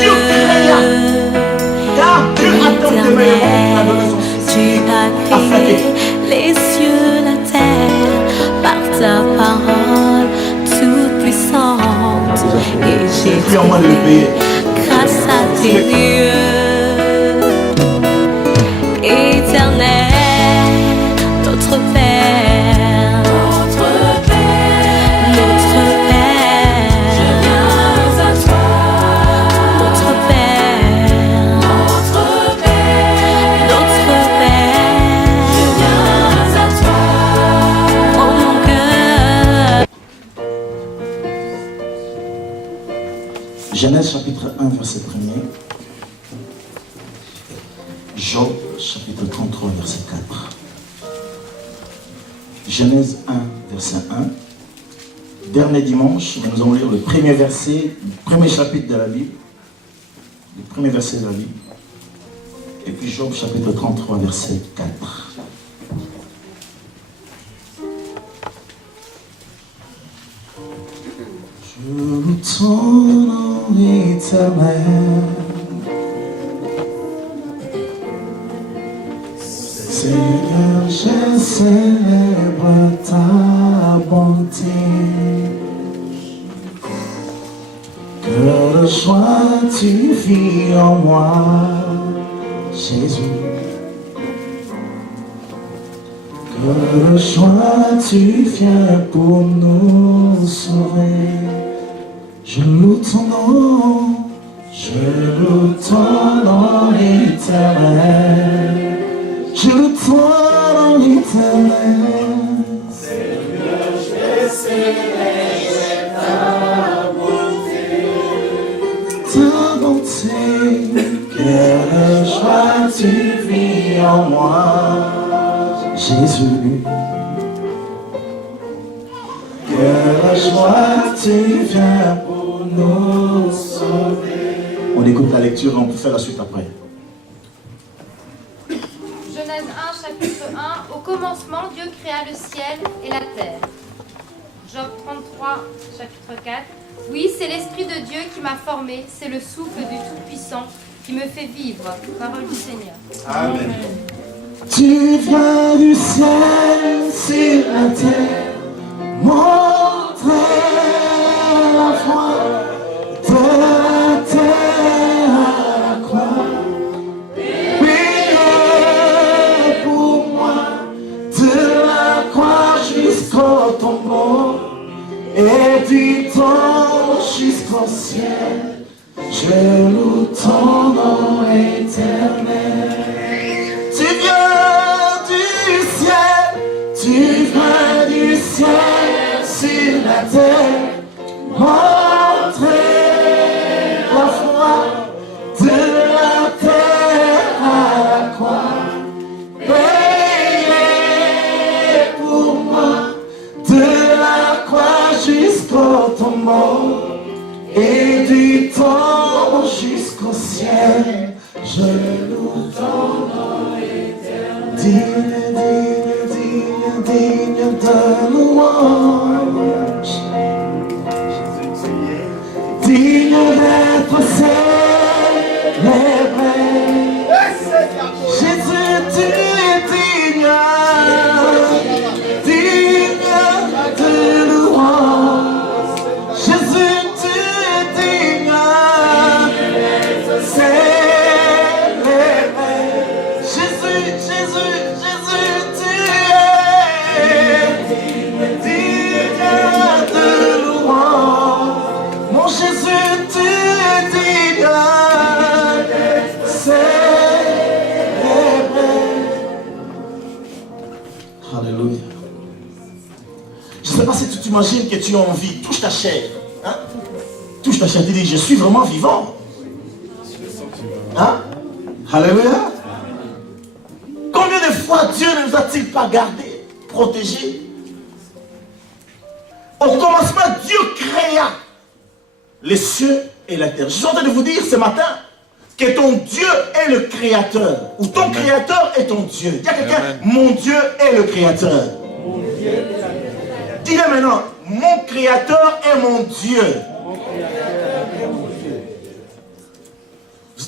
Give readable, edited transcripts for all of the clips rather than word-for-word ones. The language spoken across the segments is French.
Dieu créa. Car Dieu a tant aimé le monde qu'il a donné son Fils. Tu as créé les cieux, la terre, par ta parole toute puissante. Et j'ai trouvé grâce à tes yeux éternel, notre Père, notre Père, notre Père, je viens à toi, notre Père, notre Père, notre Père, je viens à toi, oh mon cœur. Genèse chapitre 1, verset 1er. Job chapitre 33, verset 4. Genèse 1, verset 1. Dernier dimanche, nous allons lire le premier verset, le premier chapitre de la Bible. Le premier verset de la Bible. Et puis Job chapitre 33, verset 4. Je loue ton nom éternel. Seigneur, je célèbre ta bonté. Que de joie tu vis en moi, Jésus. Que de joie tu viens pour nous sauver. Je loue ton nom, je loue ton nom éternel. Je loue ton nom éternel. Seigneur, je célèbre ta bonté. Ta bonté, quelle joie tu vis en moi, Jésus. Quelle joie tu viens pour nous sauver. On écoute la lecture et on peut faire la suite après. Genèse 1, chapitre 1. Au commencement, Dieu créa le ciel et la terre. Job 33, chapitre 4. Oui, c'est l'Esprit de Dieu qui m'a formé, c'est le souffle du Tout-Puissant qui me fait vivre. Parole du Seigneur. Amen. Tu viens du ciel sur la terre, montrer la foi de la terre à la croix. Priez pour moi de la croix jusqu'au tombeau et du tombeau jusqu'au ciel. Je loue ton nom éternel. Tu viens du ciel sur la terre, montrer la foi de la terre à la croix. Payez pour moi de la croix jusqu'au tombeau et du tombeau jusqu'au ciel. Je loue ton nom éternel. Digne de louange, digne d'être célébré. Jésus, tu es digne, digne de louange. Jésus, tu es digne d'être célébré. Jésus, Jésus, Jésus, tu es digne de louange. Mon Jésus, tu es digne d'être célébré. Alléluia. Je ne sais pas si tu t'imagines que tu as envie, touche ta chair. Hein? Touche ta chair, tu dis, je suis vraiment vivant. Hein? Alléluia. Combien de fois Dieu ne nous a-t-il pas gardés, protégés? Au commencement, Dieu créa les cieux et la terre. Je suis en train de vous dire ce matin que ton Dieu est le créateur. Ou ton créateur est ton Dieu. Dis à quelqu'un, mon Dieu est le créateur. Dis-le maintenant, mon créateur est mon Dieu.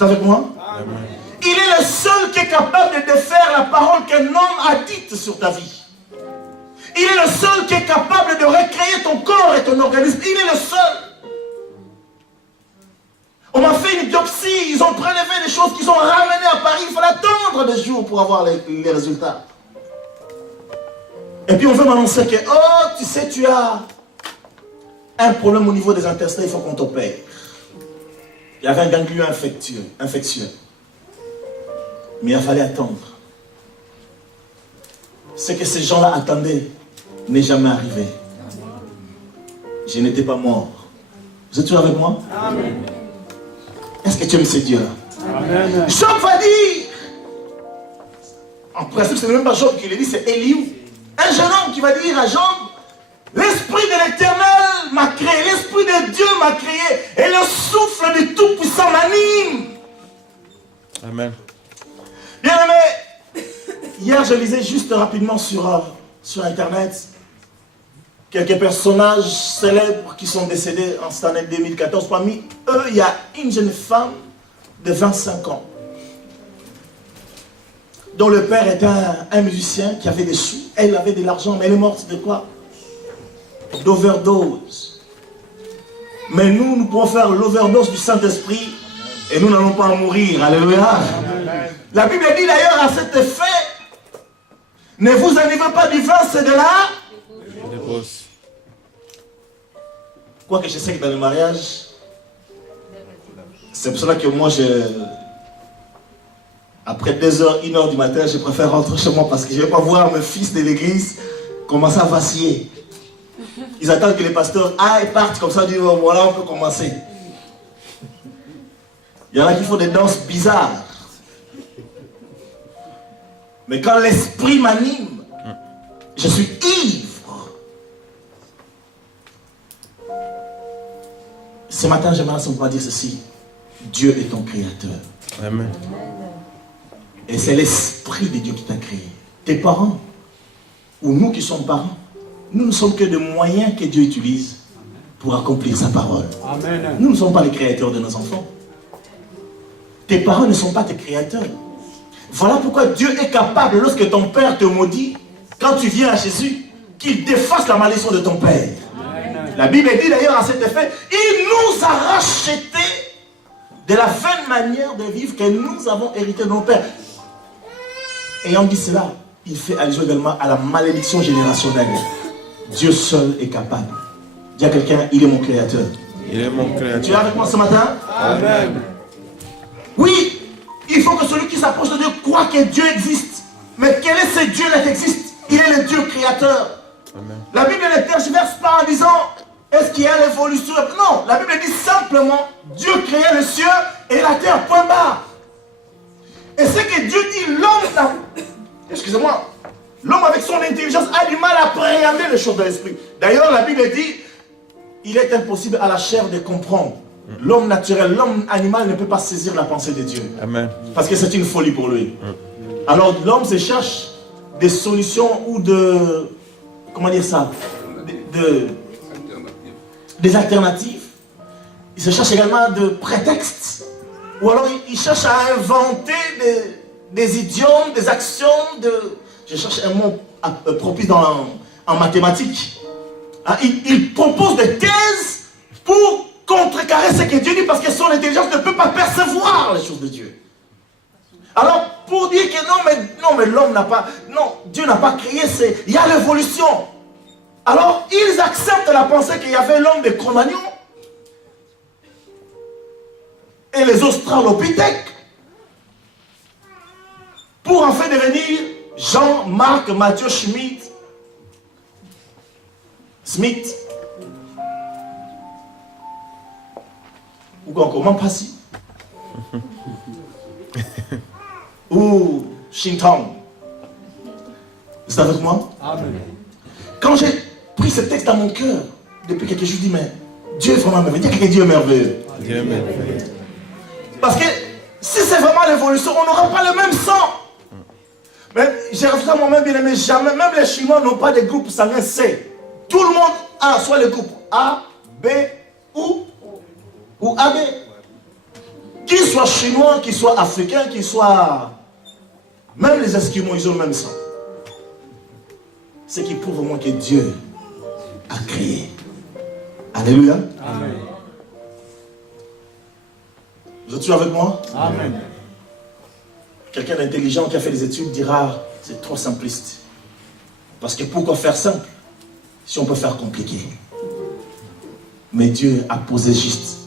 C'est avec moi? Amen. Il est le seul qui est capable de défaire la parole qu'un homme a dite sur ta vie. Il est le seul qui est capable de recréer ton corps et ton organisme. Il est le seul. On m'a fait une biopsie, ils ont prélevé des choses qu'ils ont ramenées à Paris. Il fallait attendre des jours pour avoir les résultats. Et puis on veut m'annoncer que, oh, tu sais, tu as un problème au niveau des intestins, il faut qu'on t'opère. Il y avait un ganglion infectieux. Mais il a fallu attendre. Ce que ces gens-là attendaient n'est jamais arrivé. Je n'étais pas mort. Vous êtes toujours avec moi? Amen. Est-ce que tu aimes ce Dieu-là? Amen. Job va dire, en principe ce n'est même pas Job qui le dit, c'est Éliou. Un jeune homme qui va dire à Job, l'Esprit de l'Éternel m'a créé, l'Esprit de Dieu m'a créé, et le souffle du Tout-Puissant m'anime. Amen. Bien aimé, hier je lisais juste rapidement sur Internet quelques personnages célèbres qui sont décédés en cette année 2014. Parmi eux, il y a une jeune femme de 25 ans dont le père était un musicien qui avait des sous. Elle avait de l'argent, mais elle est morte de quoi? D'overdose. Mais nous pouvons faire l'overdose du Saint-Esprit et nous n'allons pas mourir. Alléluia. La Bible dit d'ailleurs à cet effet, ne vous enivrez pas du vin, c'est de la dépose. Quoique je sais que dans le mariage, c'est pour cela que moi, après 2h, 1h du matin, je préfère rentrer chez moi parce que je ne vais pas voir mes fils de l'église commencer à vaciller. Ils attendent que les pasteurs partent comme ça, disent voilà, on peut commencer. Il y en a qui font des danses bizarres. Mais quand l'esprit m'anime, je suis ivre. Ce matin, j'aimerais simplement dire ceci. Dieu est ton créateur. Amen. Et c'est l'esprit de Dieu qui t'a créé. Tes parents, ou nous qui sommes parents, nous ne sommes que des moyens que Dieu utilise pour accomplir sa parole. Amen. Nous ne sommes pas les créateurs de nos enfants. Tes parents ne sont pas tes créateurs. Voilà pourquoi Dieu est capable, lorsque ton père te maudit, quand tu viens à Jésus, qu'il défasse la malédiction de ton père. Amen. La Bible dit d'ailleurs à cet effet, il nous a rachetés de la vaine manière de vivre que nous avons hérité de nos pères. Ayant dit cela, il fait allusion également à la malédiction générationnelle. Dieu seul est capable. Dis à quelqu'un, il est mon créateur. Il est mon créateur. Tu es avec moi ce matin? Amen. Oui, il faut que celui qui s'approche de Dieu croit que Dieu existe. Mais quel est ce Dieu-là qui existe? Il est le Dieu créateur. Amen. La Bible ne tergiverse pas en disant, est-ce qu'il y a l'évolution? Non, la Bible dit simplement, Dieu créait le ciel et la terre, point barre. Et ce que Dieu dit, l'homme, excusez-moi, l'homme avec son intelligence a du mal à appréhender les choses de l'esprit. D'ailleurs, la Bible dit, il est impossible à la chair de comprendre. L'homme naturel, l'homme animal ne peut pas saisir la pensée de Dieu. Amen. Parce que c'est une folie pour lui. Alors l'homme se cherche des solutions ou de, comment dire ça, des alternatives. Il se cherche également de prétextes. Ou alors il cherche à inventer des idiomes, des actions, je cherche un mot propice en mathématiques. Il propose des thèses pour contrecarrer ce que Dieu dit parce que son intelligence ne peut pas percevoir les choses de Dieu. Alors, pour dire que non, mais l'homme n'a pas, non, Dieu n'a pas créé, il y a l'évolution. Alors, ils acceptent la pensée qu'il y avait l'homme de Cro-Magnon et les Australopithèques pour en fait devenir Jean, Marc, Matthieu, Smith, ou encore Mampasi, ou Shintong. Vous êtes avec moi? Amen. Quand j'ai pris ce texte dans mon cœur, depuis quelques jours, je dis, mais Dieu est vraiment merveilleux. Dis que Dieu est merveilleux. Dieu est merveilleux. Parce que si c'est vraiment l'évolution, on n'aura pas le même sang. Mais j'ai refusé à moi-même, bien aimé, jamais, même les Chinois n'ont pas de groupe sanguin C. Tout le monde a soit le groupe A, B ou AB. Qu'il soit soient chinois, qu'ils soient africains, qu'ils soient... Même les Esquimaux, ils ont le même sang. Ce qui prouve au moins que Dieu a créé. Alléluia. Amen. Vous êtes-vous avec moi? Amen. Quelqu'un d'intelligent qui a fait des études dira, c'est trop simpliste. Parce que pourquoi faire simple si on peut faire compliqué? Mais Dieu a posé juste.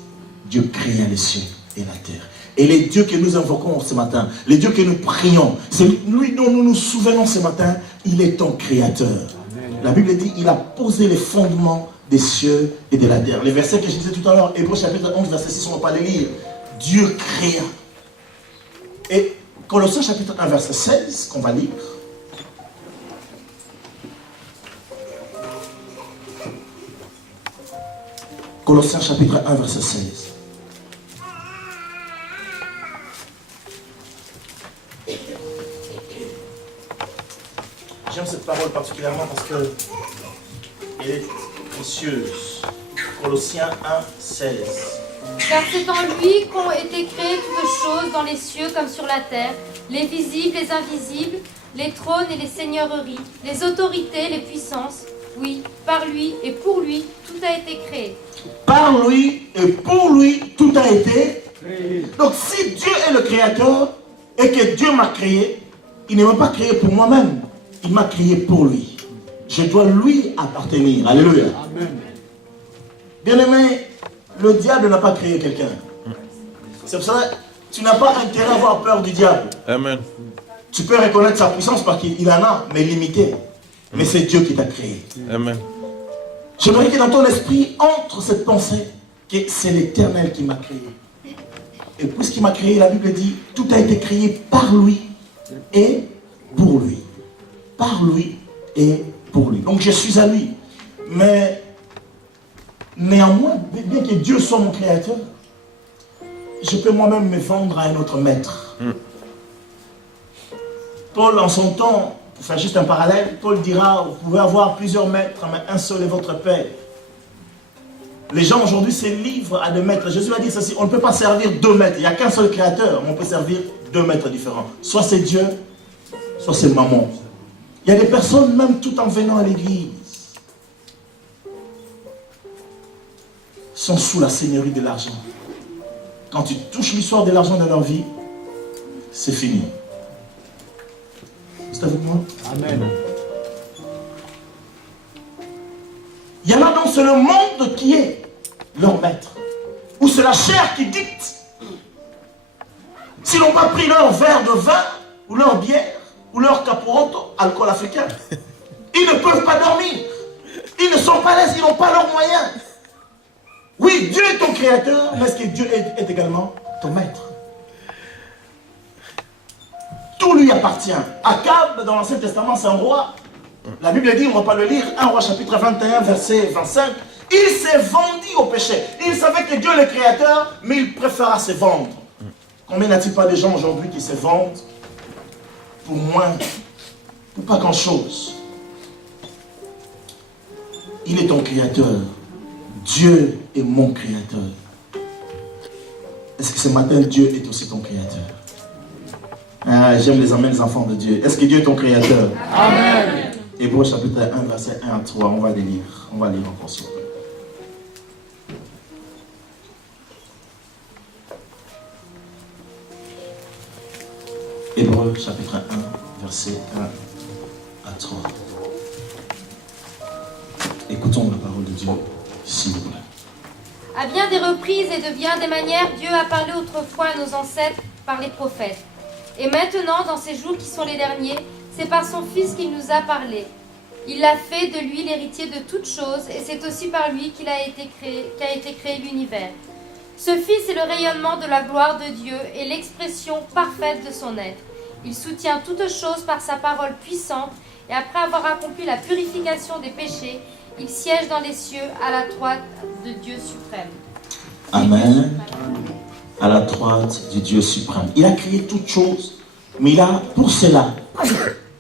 Dieu créa les cieux et la terre. Et les dieux que nous invoquons ce matin, les dieux que nous prions, c'est lui dont nous nous souvenons ce matin, il est ton créateur. Amen. La Bible dit, il a posé les fondements des cieux et de la terre. Les versets que je disais tout à l'heure, Hébreux chapitre 11, verset 6, on ne va pas les lire. Dieu créa. Et Colossiens chapitre 1, verset 16, qu'on va lire. Colossiens chapitre 1, verset 16. J'aime cette parole particulièrement parce qu'elle est précieuse. Colossiens 1, 16. Car c'est en lui qu'ont été créées toutes choses dans les cieux comme sur la terre, les visibles, les invisibles, les trônes et les seigneuries, les autorités, les puissances. Oui, par lui et pour lui, tout a été créé. Par lui et pour lui, tout a été créé. Donc si Dieu est le créateur et que Dieu m'a créé, il ne m'a pas créé pour moi-même. Il m'a créé pour lui. Je dois lui appartenir. Alléluia. Amen. Bien-aimé, le diable n'a pas créé quelqu'un. C'est pour ça que tu n'as pas intérêt à avoir peur du diable. Amen. Tu peux reconnaître sa puissance parce qu'il en a, mais limité. Mais c'est Dieu qui t'a créé. Amen. J'aimerais que dans ton esprit entre cette pensée que c'est l'Éternel qui m'a créé. Et puisqu'il m'a créé, la Bible dit, tout a été créé par lui et pour lui. Par lui et pour lui. Donc je suis à lui. Mais néanmoins, bien que Dieu soit mon créateur, je peux moi-même me vendre à un autre maître. Paul, en son temps, pour faire juste un parallèle, Paul dira, vous pouvez avoir plusieurs maîtres, mais un seul est votre Père. Les gens aujourd'hui se livrent à des maîtres. Jésus a dit ceci, on ne peut pas servir deux maîtres. Il n'y a qu'un seul créateur, mais on peut servir deux maîtres différents. Soit c'est Dieu, soit c'est maman. Il y a des personnes, même tout en venant à l'église, sont sous la seigneurie de l'argent. Quand tu touches l'histoire de l'argent dans leur vie, c'est fini. C'est avec moi? Amen. Il y en a donc, c'est le monde qui est leur maître. Ou c'est la chair qui dicte. S'ils n'ont pas pris leur verre de vin, ou leur bière, ou leur capuroto, alcool africain, ils ne peuvent pas dormir. Ils ne sont pas là, ils n'ont pas leurs moyens. Oui, Dieu est ton créateur, mais est-ce que Dieu est également ton maître? Tout lui appartient. Akab, dans l'Ancien Testament, c'est un roi. La Bible dit, on ne va pas le lire, 1 Roi chapitre 21, verset 25. Il s'est vendu au péché. Il savait que Dieu est le créateur, mais il préféra se vendre. Combien n'a-t-il pas de gens aujourd'hui qui se vendent pour moins, pour pas grand-chose? Il est ton créateur. Dieu est mon créateur. Est-ce que ce matin, Dieu est aussi ton créateur? Ah, j'aime les amens, les enfants de Dieu. Est-ce que Dieu est ton créateur? Amen. Hébreux chapitre 1, verset 1 à 3. On va les lire. On va lire encore ça. Hébreux chapitre 1, verset 1 à 3. Écoutons la parole de Dieu, s'il vous plaît. À bien des reprises et de bien des manières, Dieu a parlé autrefois à nos ancêtres par les prophètes. Et maintenant, dans ces jours qui sont les derniers, c'est par son Fils qu'il nous a parlé. Il a fait de lui l'héritier de toutes choses, et c'est aussi par lui qu'a été créé l'univers. Ce Fils est le rayonnement de la gloire de Dieu et l'expression parfaite de son être. Il soutient toutes choses par sa parole puissante, et après avoir accompli la purification des péchés, il siège dans les cieux à la droite de Dieu suprême. Amen. À la droite du Dieu suprême. Il a créé toutes choses, mais il a pour cela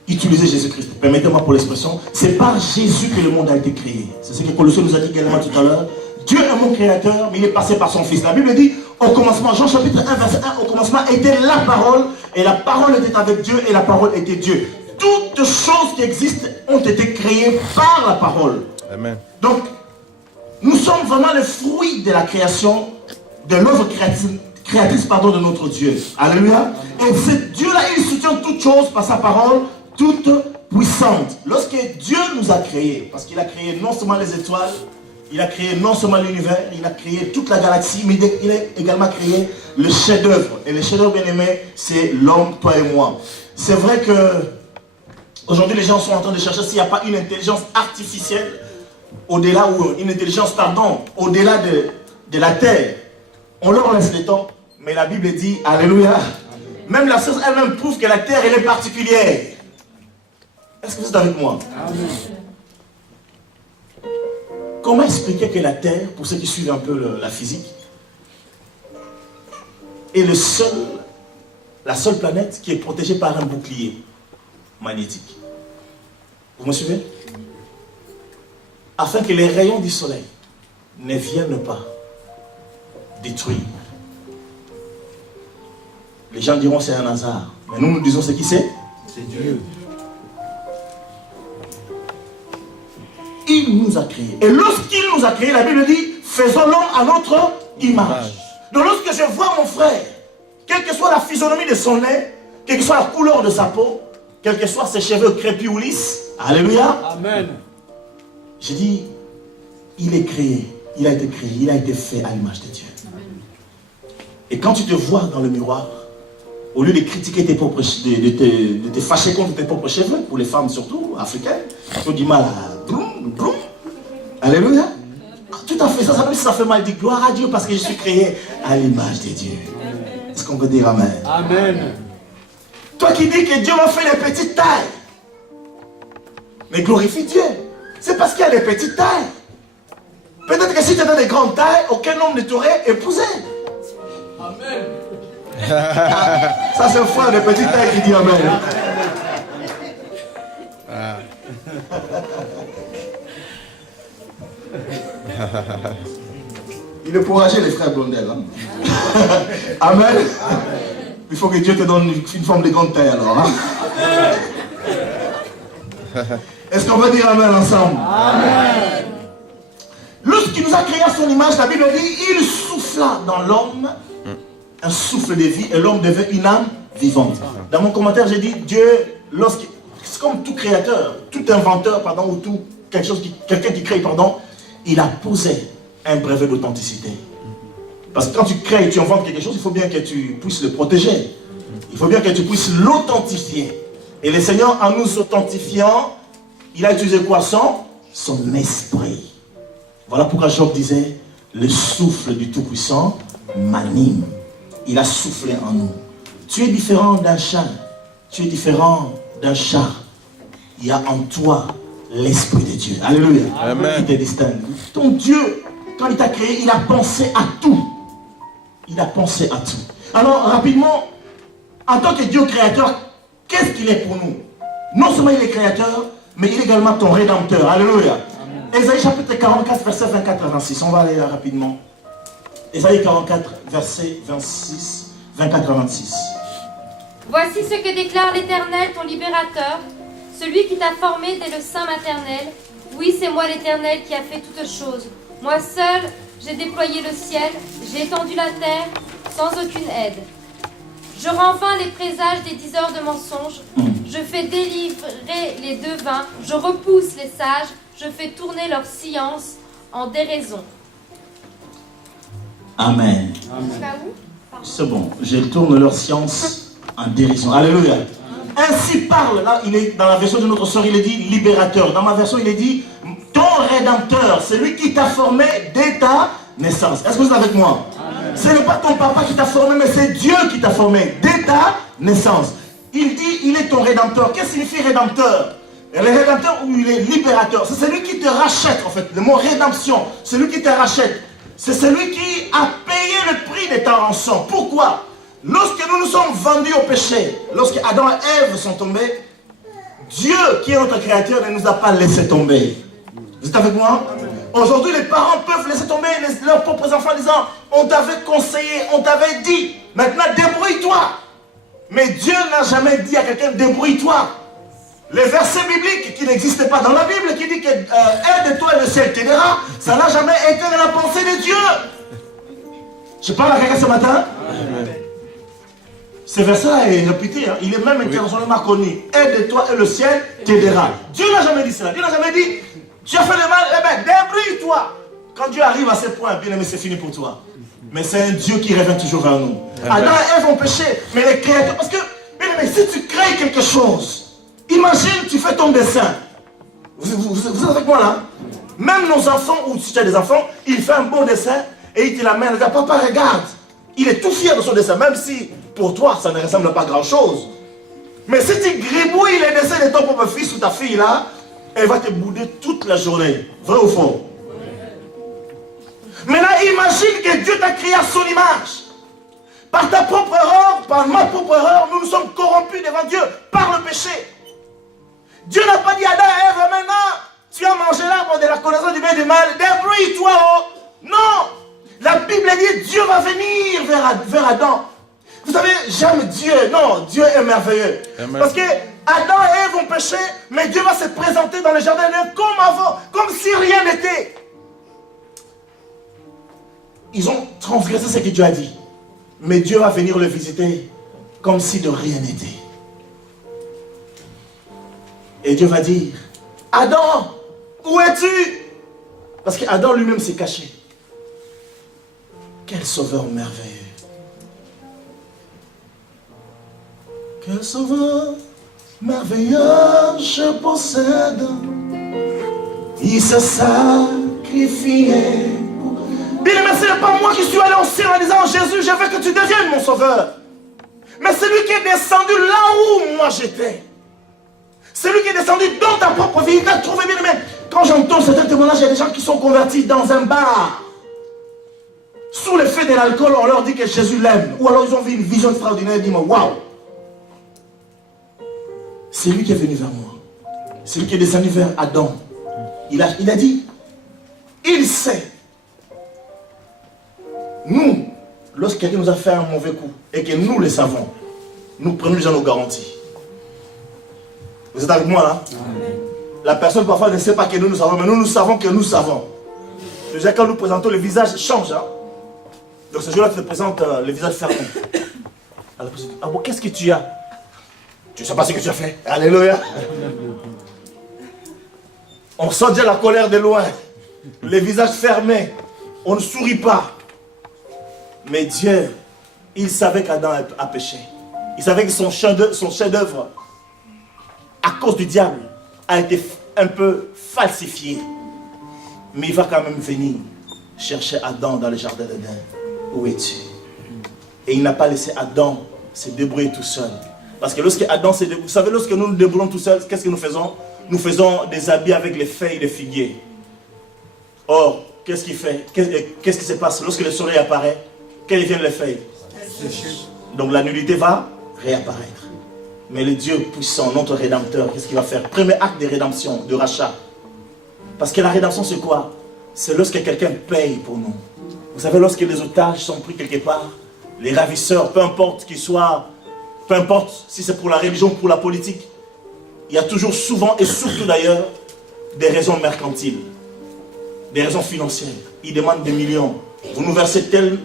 utilisé Jésus-Christ. Permettez-moi pour l'expression, c'est par Jésus que le monde a été créé. C'est ce que Colossiens nous a dit également tout à l'heure. Dieu est mon créateur, mais il est passé par son Fils. La Bible dit, au commencement, Jean chapitre 1, verset 1, au commencement était la parole, et la parole était avec Dieu, et la parole était Dieu. Toutes choses qui existent ont été créées par la parole. Amen. Donc, nous sommes vraiment le fruit de la création, de l'œuvre créatrice de notre Dieu. Alléluia. Et ce Dieu-là, il soutient toutes choses par sa parole, toute puissante. Lorsque Dieu nous a créés, parce qu'il a créé non seulement les étoiles, il a créé non seulement l'univers, il a créé toute la galaxie, mais il a également créé le chef-d'œuvre. Et le chef-d'œuvre bien-aimé, c'est l'homme, toi et moi. C'est vrai que aujourd'hui, les gens sont en train de chercher s'il n'y a pas une intelligence artificielle au-delà, ou une intelligence, au-delà de la terre. On leur laisse le temps, mais la Bible dit, alléluia, même la science elle-même prouve que la terre, elle est particulière. Est-ce que vous êtes avec moi? Amen. Comment expliquer que la terre, pour ceux qui suivent un peu la physique, est la seule planète qui est protégée par un bouclier magnétique? Vous me suivez? Afin que les rayons du soleil ne viennent pas détruire. Les gens diront c'est un hasard. Mais nous disons ce qui c'est? C'est Dieu. Il nous a créés. Et lorsqu'il nous a créés, la Bible dit, faisons l'homme à notre image. Donc lorsque je vois mon frère, quelle que soit la physionomie de son nez, quelle que soit la couleur de sa peau, quels que soient ses cheveux crépus ou lisses, alléluia. Amen. J'ai dit, il est créé, il a été créé, il a été fait à l'image de Dieu. Amen. Et quand tu te vois dans le miroir, au lieu de critiquer tes propres, de te fâcher contre tes propres cheveux, pour les femmes surtout, africaines, qui ont du mal à... Broum. Alléluia. Tout à fait, ça fait mal, dit gloire à Dieu parce que je suis créé à l'image de Dieu. Est-ce qu'on peut dire Amen? Amen. Toi qui dis que Dieu m'a fait les petites tailles, mais glorifie Dieu. C'est parce qu'il y a des petites tailles. Peut-être que si tu étais des grandes tailles, aucun homme ne t'aurait épousé. Amen. Ça c'est un frère de petites tailles qui dit Amen. Il est courageux les frères Blondel. Hein? Amen. Il faut que Dieu te donne une forme de grande taille alors. Hein? Est-ce qu'on va dire Amen ensemble? Amen. Lorsqu'il nous a créé à son image, la Bible dit, il souffla dans l'homme un souffle de vie et l'homme devait une âme vivante. Dans mon commentaire, j'ai dit, Dieu, c'est comme tout créateur, tout inventeur, ou tout quelqu'un qui crée, il a posé un brevet d'authenticité. Parce que quand tu crées, tu inventes quelque chose, il faut bien que tu puisses le protéger. Il faut bien que tu puisses l'authentifier. Et le Seigneur, en nous authentifiant, il a utilisé quoi? Son esprit. Voilà pourquoi Job disait, le souffle du Tout-Puissant m'anime. Il a soufflé en nous. Tu es différent d'un chat. Tu es différent d'un chat. Il y a en toi l'Esprit de Dieu. Alléluia. Amen. Il te distingue. Ton Dieu, quand il t'a créé, il a pensé à tout. Il a pensé à tout. Alors, rapidement, en tant que Dieu créateur, qu'est-ce qu'il est pour nous? Non seulement il est créateur, mais il est également ton rédempteur. Alléluia. Ésaïe chapitre 44, verset 24 à 26. On va aller là rapidement. Ésaïe 44, verset 26, 24 à 26. Voici ce que déclare l'Éternel, ton libérateur, celui qui t'a formé dès le sein maternel. Oui, c'est moi l'Éternel qui a fait toutes choses. Moi seul, j'ai déployé le ciel, j'ai étendu la terre sans aucune aide. Je rends vains les présages des diseurs de mensonges. Je fais délivrer les devins. Je repousse les sages. Je fais tourner leur science en déraison. Amen. C'est bon. Je tourne leur science en dérision. Alléluia. Ainsi parle, là, il est dans la version de notre sœur, il est dit libérateur. Dans ma version, il est dit ton rédempteur, celui qui t'a formé dès ta naissance. Est-ce que vous êtes avec moi? Amen. Ce n'est pas ton papa qui t'a formé, mais c'est Dieu qui t'a formé dès ta naissance. Il dit, il est ton rédempteur. Qu'est-ce que signifie rédempteur? Le rédempteur ou il est libérateur, c'est celui qui te rachète en fait. Le mot rédemption, celui qui te rachète. C'est celui qui a payé le prix de ta rançon. Pourquoi? Lorsque nous nous sommes vendus au péché, lorsque Adam et Ève sont tombés, Dieu qui est notre créateur ne nous a pas laissé tomber. Vous êtes avec moi? Aujourd'hui, les parents peuvent laisser tomber leurs propres enfants en disant, on t'avait conseillé, on t'avait dit, maintenant débrouille-toi. Mais Dieu n'a jamais dit à quelqu'un, débrouille-toi. Les versets bibliques qui n'existent pas dans la Bible, qui dit que aide-toi et le ciel t'aidera, ça n'a jamais été dans la pensée de Dieu. Je parle à quelqu'un ce matin. Amen. Ce verset-là est répété, hein. Il est même internationalement connu. Aide-toi et le ciel t'aidera. Dieu n'a jamais dit cela. Dieu n'a jamais dit, tu as fait le mal, eh bien débrouille-toi. Quand Dieu arrive à ce point, bien aimé, c'est fini pour toi. Mais c'est un Dieu qui revient toujours vers nous. Adam et Ève ont péché, mais les créateurs, parce que, bien aimé, si tu crées quelque chose, imagine, tu fais ton dessin. Vous êtes avec moi là? Même nos enfants, ou si tu as des enfants, il fait un beau dessin et il te l'amène. Il dit, papa, regarde. Il est tout fier de son dessin, même si pour toi, ça ne ressemble pas à grand chose. Mais si tu gribouilles les dessins de ton propre fils ou ta fille là, elle va te bouder toute la journée. Vrai ou faux? Maintenant, imagine que Dieu t'a créé à son image. Par ta propre erreur, par ma propre erreur, nous nous sommes corrompus devant Dieu par le péché. Dieu n'a pas dit à Adam et Ève, maintenant, tu as mangé l'arbre de la connaissance du bien et du mal, débrouille-toi. Oh. Non! La Bible dit, Dieu va venir vers Adam. Vous savez, j'aime Dieu. Non, Dieu est merveilleux. Amen. Parce que Adam et Ève ont péché, mais Dieu va se présenter dans le jardin comme avant, comme si rien n'était. Ils ont transgressé ce que Dieu a dit. Mais Dieu va venir le visiter comme si de rien n'était. Et Dieu va dire, Adam, où es-tu? Parce qu'Adam lui-même s'est caché. Quel sauveur merveilleux. Quel sauveur merveilleux je possède. Il se sacrifiait. Bien aimé, ce n'est pas moi qui suis allé au ciel en disant, Jésus, je veux que tu deviennes mon sauveur. Mais c'est lui qui est descendu là où moi j'étais. C'est lui qui est descendu dans ta propre vie. Il t'a trouvé, bien aimé. Quand j'entends certains témoignages, il y a des gens qui sont convertis dans un bar. Sous l'effet de l'alcool, on leur dit que Jésus l'aime. Ou alors ils ont vu une vision extraordinaire et disent, waouh. C'est lui qui est venu vers moi. C'est lui qui est descendu vers Adam. Il a dit, il sait. Nous, lorsque quelqu'un nous a fait un mauvais coup et que nous le savons, nous prenons déjà nos garanties. Vous êtes avec moi là? Amen. La personne parfois ne sait pas que nous savons, mais nous savons que nous savons. Déjà quand nous présentons, le visage change. Hein? Donc ce jour-là, tu te présentes le visage fermé. Alors, ah bon, qu'est-ce que tu as? Tu ne sais pas ce que tu as fait. Alléluia. On sent déjà la colère de loin. Les visages fermés. On ne sourit pas. Mais Dieu, il savait qu'Adam a péché. Il savait que son chef-d'œuvre, à cause du diable, a été un peu falsifié. Mais il va quand même venir chercher Adam dans le jardin d'Éden. Où es-tu? Et il n'a pas laissé Adam se débrouiller tout seul. Parce que lorsque Adam se débrouille, vous savez, lorsque nous nous débrouillons tout seul, qu'est-ce que nous faisons? Nous faisons des habits avec les feuilles de figuier. Or, qu'est-ce qu'il fait? Qu'est-ce qui se passe lorsque le soleil apparaît? Quelles deviennent les feuilles? Donc la nudité va réapparaître. Mais le Dieu puissant, notre Rédempteur, qu'est-ce qu'il va faire? Premier acte de rédemption, de rachat. Parce que la rédemption, c'est quoi? C'est lorsque quelqu'un paye pour nous. Vous savez, lorsque les otages sont pris quelque part, les ravisseurs, peu importe qu'ils soient, peu importe si c'est pour la religion ou pour la politique, il y a toujours souvent, et surtout d'ailleurs, des raisons mercantiles, des raisons financières. Ils demandent des millions. Vous nous versez tel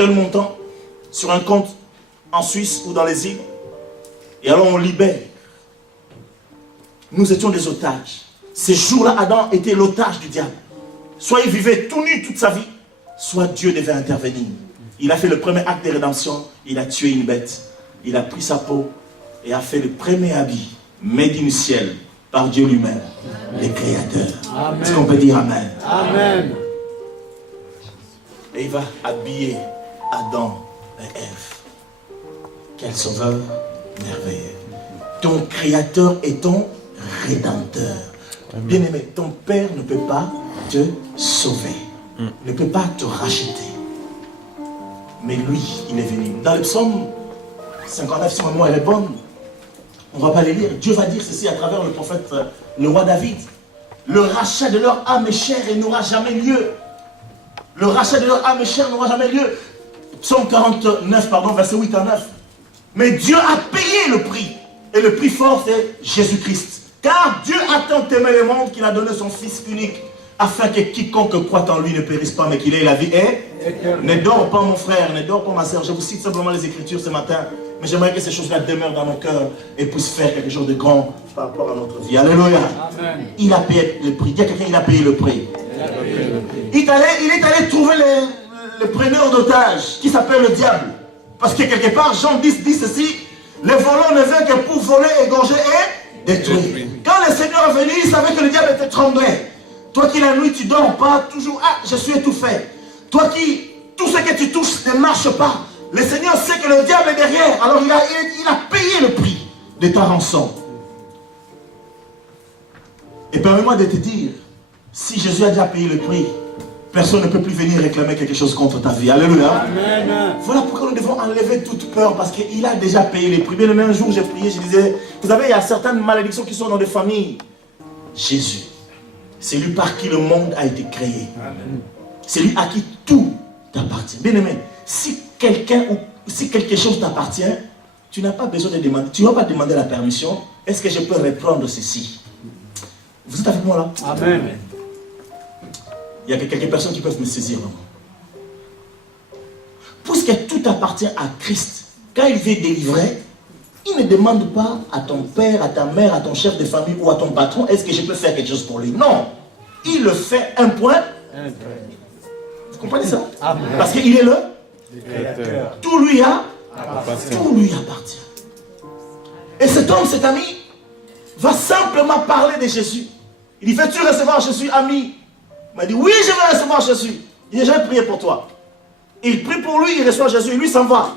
montant sur un compte en Suisse ou dans les îles, et alors on libère. Nous étions des otages. Ces jours-là, Adam était l'otage du diable. Soit il vivait tout nu toute sa vie, soit Dieu devait intervenir. Il a fait le premier acte de rédemption, il a tué une bête. Il a pris sa peau et a fait le premier habit, made in ciel, par Dieu lui-même, le Créateur. Est-ce qu'on peut dire Amen? Amen. Et il va habiller Adam et Ève. Quel sauveur merveilleux. Ton Créateur est ton Rédempteur. Bien aimé, ton Père ne peut pas te sauver, ne peut pas te racheter. Mais lui, il est venu. Dans le psaume 59, si ma mémoire est bonne, on ne va pas les lire. Dieu va dire ceci à travers le prophète, le roi David. le rachat de leur âme est cher et n'aura jamais lieu. Le rachat de leur âme est cher n'aura jamais lieu. Psaume 49, verset 8 à 9. Mais Dieu a payé le prix. Et le prix fort, c'est Jésus-Christ. Car Dieu a tant aimé le monde qu'il a donné son Fils unique, afin que quiconque croit en lui ne périsse pas, mais qu'il ait la vie. Et ne dors pas, mon frère, ne dors pas, ma soeur. Je vous cite simplement les Écritures ce matin. Mais j'aimerais que ces choses-là demeurent dans nos cœurs et puissent faire quelque chose de grand par rapport à notre vie. Alléluia. Amen. Il a payé le prix. Dis à quelqu'un, il a payé le prix. Il est allé trouver le preneur d'otages qui s'appelle le diable. Parce que quelque part, Jean 10 dit ceci: le volant ne vient que pour voler, égorger et détruire. Quand le Seigneur est venu, il savait que le diable était tremblé. Toi qui la nuit, tu ne dors pas, toujours, je suis étouffé. Toi qui, tout ce que tu touches ne marche pas. Le Seigneur sait que le diable est derrière. Alors il a payé le prix de ta rançon. Et permets-moi de te dire, si Jésus a déjà payé le prix, personne ne peut plus venir réclamer quelque chose contre ta vie. Alléluia. Amen. Voilà pourquoi nous devons enlever toute peur, parce qu'il a déjà payé les prix. Mais le même jour, j'ai prié, je disais, vous savez, il y a certaines malédictions qui sont dans des familles. Jésus, c'est lui par qui le monde a été créé. C'est lui à qui tout t'appartient. Bien aimé, si quelque chose t'appartient, tu n'as pas besoin de demander, tu ne vas pas demander la permission. Est-ce que je peux reprendre ceci? Vous êtes avec moi là? Amen. Il y a quelques personnes qui peuvent me saisir. Puisque tout appartient à Christ, quand il veut délivrer, il ne demande pas à ton père, à ta mère, à ton chef de famille ou à ton patron, est-ce que je peux faire quelque chose pour lui? Non. Il le fait un point. Vous comprenez ça? Amen. Parce qu'il est le Créateur. Tout lui appartient. Et cet homme, cet ami, va simplement parler de Jésus. Il dit, veux-tu recevoir Jésus, ami? Il m'a dit, oui, je vais recevoir Jésus. Il dit, je vais prier pour toi. Il prie pour lui, il reçoit Jésus, et lui s'en va.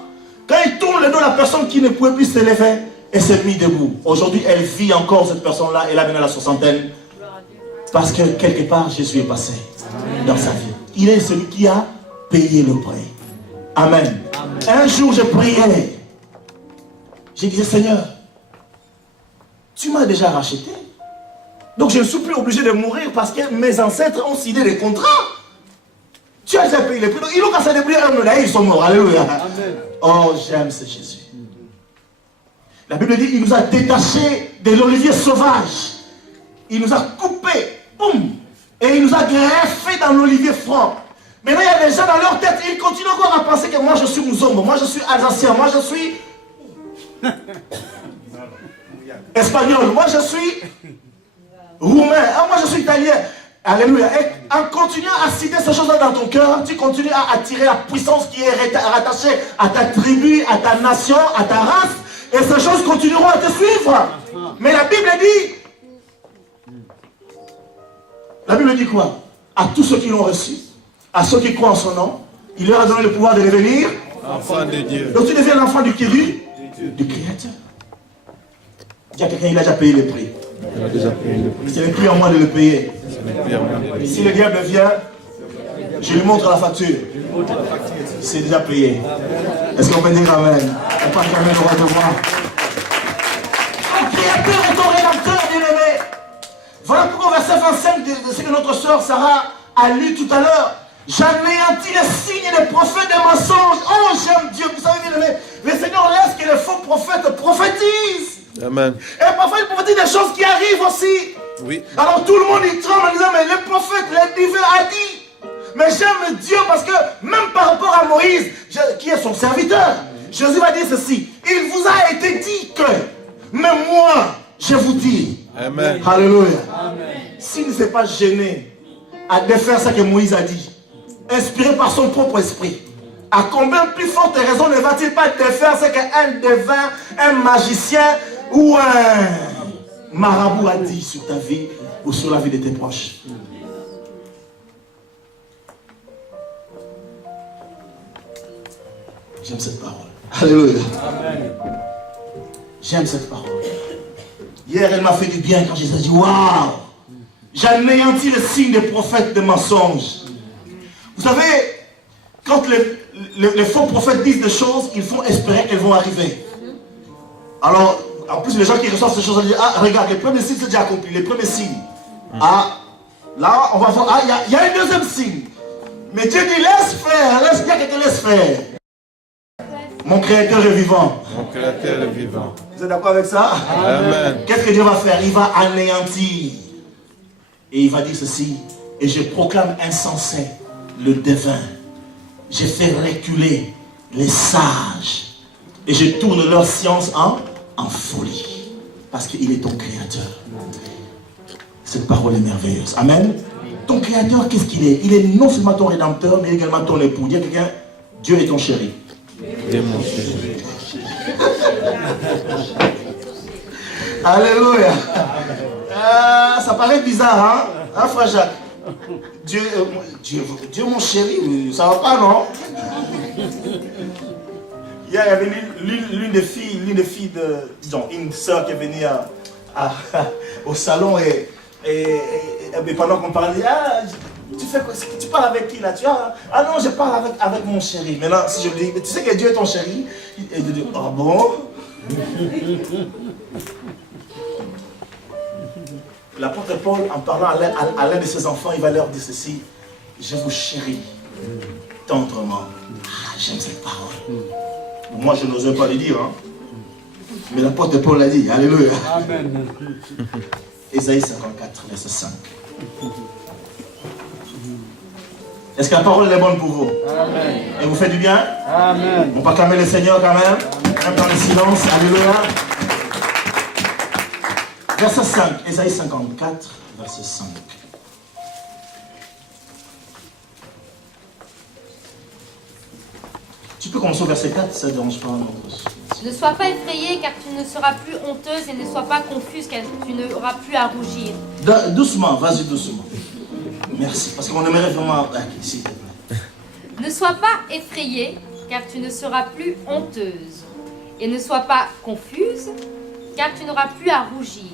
Quand il tourne le dos, la personne qui ne pouvait plus se lever, elle s'est mise debout. Aujourd'hui, elle vit encore, cette personne-là, elle a maintenant la soixantaine. Parce que quelque part, Jésus est passé dans sa vie. Il est celui qui a payé le prix. Amen. Amen. Un jour, je priais. Je disais, Seigneur, tu m'as déjà racheté. Donc je ne suis plus obligé de mourir parce que mes ancêtres ont signé des contrats. Tu as déjà payé les prix. Ils ont cassé les prix, ils sont morts. Alléluia. Amen. Oh, j'aime ce Jésus. La Bible dit, il nous a détachés de l'olivier sauvage. Il nous a coupés. Boum. Et il nous a greffés dans l'olivier franc. Maintenant, il y a des gens dans leur tête, ils continuent encore à penser que moi je suis Mouzombo, moi je suis Alsacien, moi je suis Espagnol, moi je suis Roumain, moi je suis Italien. Alléluia. Et en continuant à citer ces choses-là dans ton cœur, tu continues à attirer la puissance qui est rattachée à ta tribu, à ta nation, à ta race, et ces choses continueront à te suivre. Mais la Bible dit quoi? À tous ceux qui l'ont reçu, à ceux qui croient en son nom, il leur a donné le pouvoir de devenir enfant de Dieu. Donc tu deviens l'enfant du Créateur. Dis à quelqu'un, il a déjà payé le prix. C'est le prix en moi de le payer. Si le diable vient, je lui montre la facture. C'est déjà payé. Est-ce qu'on peut dire Amen? On parle quand même droit de moi. Ton Créateur est ton rédempteur, bien-aimé. Voilà pourquoi au verset 25 de ce que notre soeur Sarah a lu tout à l'heure. J'anéantis les signes des prophètes des mensonges. Oh, j'aime Dieu. Vous savez, bien aimé, le Seigneur laisse que les faux prophètes prophétisent. Amen. Et parfois, ils prophétisent des choses qui arrivent aussi. Oui. Alors tout le monde il tremble en disant, mais le prophète, le divin a dit. Mais j'aime Dieu parce que même par rapport à Moïse, qui est son serviteur, Jésus va dire ceci. Il vous a été dit que, mais moi, je vous dis. Amen. Alléluia. Amen. S'il ne s'est pas gêné à défaire ce que Moïse a dit, inspiré par son propre esprit, à combien plus forte raison ne va-t-il pas défaire ce qu'un devin, un magicien ou un marabout a dit sur ta vie ou sur la vie de tes proches? J'aime cette parole. Alléluia. Amen. J'aime cette parole. Hier, elle m'a fait du bien quand Jésus a dit, waouh, j'anéantis le signe des prophètes de mensonges. Vous savez, quand les faux prophètes disent des choses, ils font espérer qu'elles vont arriver. Alors, en plus, les gens qui reçoivent ces choses, ils disent, ah, regarde, les premiers signes, c'est déjà accompli, les premiers signes. Ah, là, on va voir. Ah, il y a un deuxième signe. Mais Dieu dit, laisse faire. Il y a quelqu'un laisse faire. Mon Créateur est vivant. Mon Créateur est vivant. Vous êtes d'accord avec ça? Amen. Qu'est-ce que Dieu va faire? Il va anéantir. Et il va dire ceci. Et je proclame insensé le devin. Je fais reculer les sages. Et je tourne leur science en folie. Parce qu'il est ton Créateur. Cette parole est merveilleuse. Amen. Ton Créateur, qu'est-ce qu'il est? Il est non seulement ton Rédempteur, mais également ton époux. Dis à quelqu'un, Dieu est ton chéri. Dieu mon chéri. Alléluia. Ça paraît bizarre, hein, frère Jacques? Dieu, mon chéri, ça va pas, non? Hier, il y avait l'une des filles de, disons, une sœur qui est venue au salon et pendant qu'on parlait, tu fais quoi? Tu parles avec qui là? Ah non, je parle avec mon chéri. Maintenant, si je lui dis, tu sais que Dieu est ton chéri? Et je dis, ah bon? L'apôtre Paul, en parlant à l'un de ses enfants, il va leur dire ceci: je vous chéris tendrement. Ah, j'aime cette parole. Moi, je n'osais pas le dire, hein. Mais l'apôtre Paul l'a dit. Alléluia. Amen. Ésaïe 54, verset 5. Est-ce que la parole est bonne pour vous? Amen. Et vous faites du bien? Amen. On peut acclamer le Seigneur quand même? Même dans le silence. Alléluia. Verset 5. Ésaïe 54, verset 5. Tu peux commencer au verset 4, ça ne dérange pas. Non. Ne sois pas effrayée car tu ne seras plus honteuse et ne sois pas confuse car tu n'auras plus à rougir. Doucement, vas-y doucement. Merci, parce qu'on aimerait vraiment... s'il te plaît. Ne sois pas effrayée car tu ne seras plus honteuse et ne sois pas confuse car tu n'auras plus à rougir.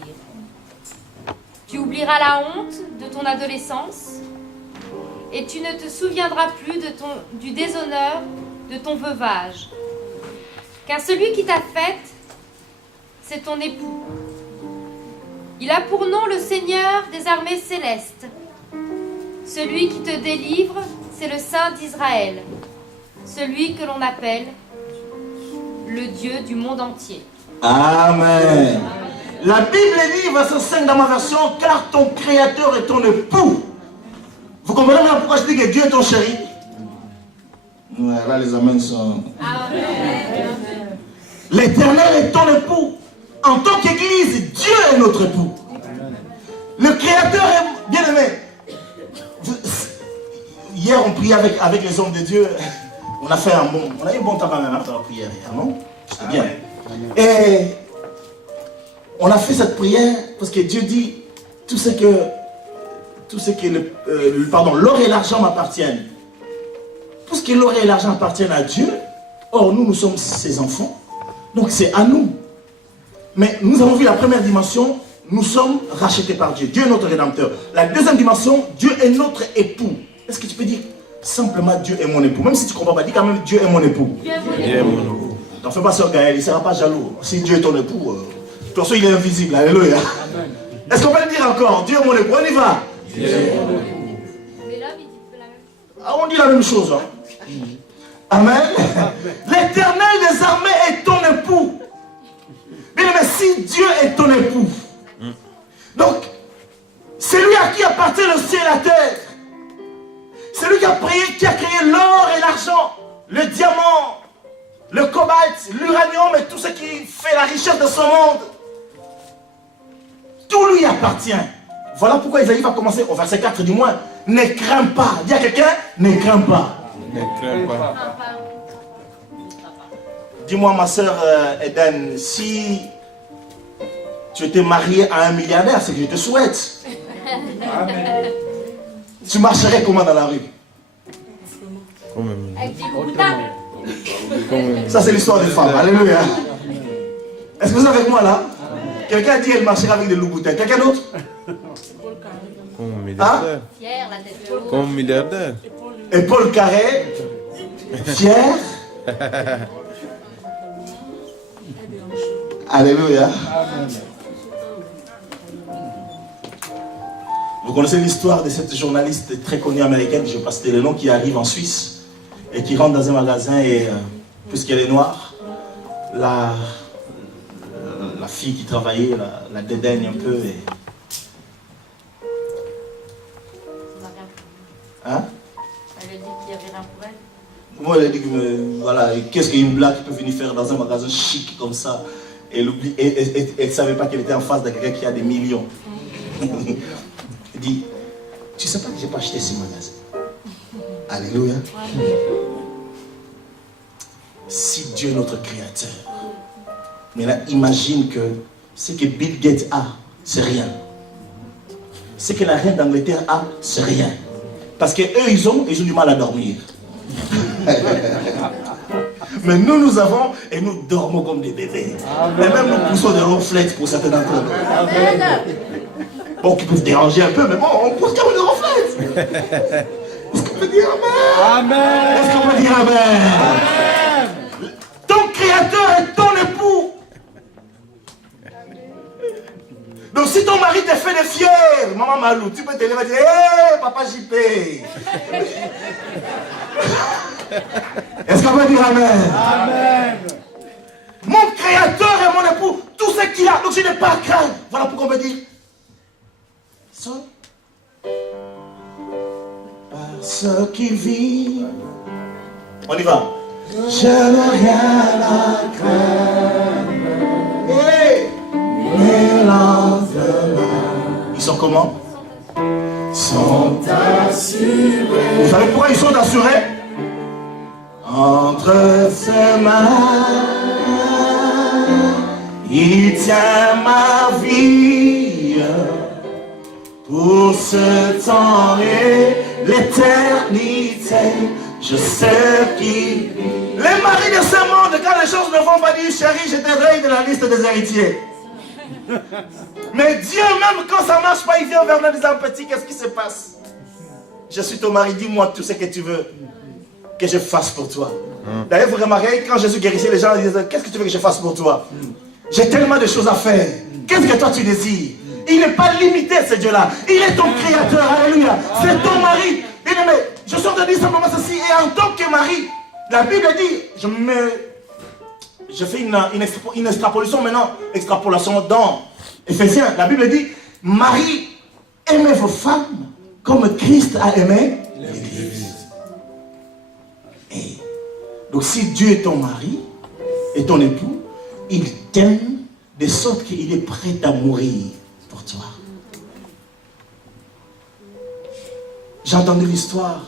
Tu oublieras la honte de ton adolescence et tu ne te souviendras plus du déshonneur de ton veuvage. Car celui qui t'a faite, c'est ton époux. Il a pour nom le Seigneur des armées célestes. Celui qui te délivre, c'est le Saint d'Israël. Celui que l'on appelle le Dieu du monde entier. Amen. La Bible dit, verset 5 dans ma version, car ton Créateur est ton époux. Vous comprenez maintenant pourquoi je dis que Dieu est ton chéri? Ouais, là les amens sont... Amen. L'Éternel est ton époux. En tant qu'Église, Dieu est notre époux. Le Créateur est bien aimé. Hier, on priait avec les hommes de Dieu. On a fait on a eu un bon temps quand même dans la prière. Non? C'était bien. Et on a fait cette prière parce que Dieu dit tout ce que l'or et l'argent m'appartiennent. Puisque l'or et l'argent appartiennent à Dieu, or nous sommes ses enfants. Donc c'est à nous. Mais nous avons vu la première dimension, nous sommes rachetés par Dieu. Dieu est notre Rédempteur. La deuxième dimension, Dieu est notre époux. Est-ce que tu peux dire simplement Dieu est mon époux? Même si tu ne comprends pas, dis quand même Dieu est mon époux. Dieu est mon époux. T'en fais pas sur Gaël, il ne sera pas jaloux. Si Dieu est ton époux, de toute façon il est invisible. Alléluia. Est-ce qu'on peut le dire encore? Dieu est mon époux, on y va. Mais l'homme, il dit la même chose. Ah, on dit la même chose. Hein? Amen. L'Éternel des armées est ton époux. Mais si Dieu est ton époux, donc c'est lui à qui appartient le ciel et la terre. C'est lui qui a créé l'or et l'argent, le diamant, le cobalt, l'uranium et tout ce qui fait la richesse de ce monde. Tout lui appartient. Voilà pourquoi Isaïe va commencer au verset 4 du moins. Ne crains pas. Dis à quelqu'un, ne crains pas. Ne crains pas. Dis-moi ma soeur Eden, si tu étais mariée à un milliardaire, c'est que je te souhaite. Tu marcherais comment dans la rue? Avec des boutins. Ça c'est l'histoire des femmes. Alléluia. Est-ce que vous êtes avec moi là? Quelqu'un a dit qu'elle marcherait avec des loups-boutins. Quelqu'un d'autre? Comme milliardaire. Fier, la tête haute. Comme milliardaire. Et Paul Carré, fier. Alléluia. Vous connaissez l'histoire de cette journaliste très connue américaine, je ne vais pas citer le nom, qui arrive en Suisse et qui rentre dans un magasin et, puisqu'elle est noire, la fille qui travaillait la dédaigne un peu. Et... Hein? Elle a dit qu'il n'y avait rien pour elle. Moi, elle a dit que, voilà, qu'est-ce qu'une blague peut venir faire dans un magasin chic comme ça? Elle ne savait pas qu'elle était en face de quelqu'un qui a des millions. Elle dit, tu sais pas que je n'ai pas acheté ce magasin. Alléluia. Si Dieu est notre créateur, mais là, imagine que ce que Bill Gates a, c'est rien. Ce que la reine d'Angleterre a, c'est rien. Parce qu'eux, ils ont du mal à dormir. Mais nous avons, et nous dormons comme des bébés. Amen. Et même nous poussons des reflets pour certains d'entre nous. Bon, qui peuvent déranger un peu, mais bon, on pousse comme des reflets. Est-ce qu'on peut dire Amen? Amen. Est-ce qu'on peut dire Amen? Amen. Ton créateur est ton époux. Donc si ton mari te fait des fiers, maman Malou, tu peux te lever et dire, hé, papa JP. Est-ce qu'on peut dire Amen? Amen. Mon créateur est mon époux, tout ce qu'il a, donc je n'ai pas à craindre. Voilà pourquoi on peut dire. Parce qu'il vit. On y va. Je n'ai rien à craindre. Hey. Les lendemains. Ils sont comment? Sont assurés. Vous savez pourquoi ils sont assurés? Entre ses mains, il tient ma vie pour ce temps et l'éternité. Je sais qui. Les maris de ce monde, quand les choses ne vont pas, dire chérie, je t'aiderai de la liste des héritiers. Mais Dieu, même quand ça ne marche pas, il vient vers nous en disant, petit, qu'est-ce qui se passe? Je suis ton mari, dis-moi tout ce que tu veux que je fasse pour toi. D'ailleurs, vous remarquez, quand Jésus guérissait les gens, ils disaient, qu'est-ce que tu veux que je fasse pour toi? J'ai tellement de choses à faire. Qu'est-ce que toi tu désires? Il n'est pas limité, ce Dieu-là. Il est ton créateur, alléluia. C'est ton mari. Bien aimé, je suis en train de dire simplement ceci. Et en tant que mari, la Bible dit, je fais une extrapolation maintenant, extrapolation dans Éphésiens. La Bible dit, Marie, aimez vos femmes comme Christ a aimé l'Église. Donc si Dieu est ton mari et ton époux, il t'aime de sorte qu'il est prêt à mourir pour toi. J'ai entendu l'histoire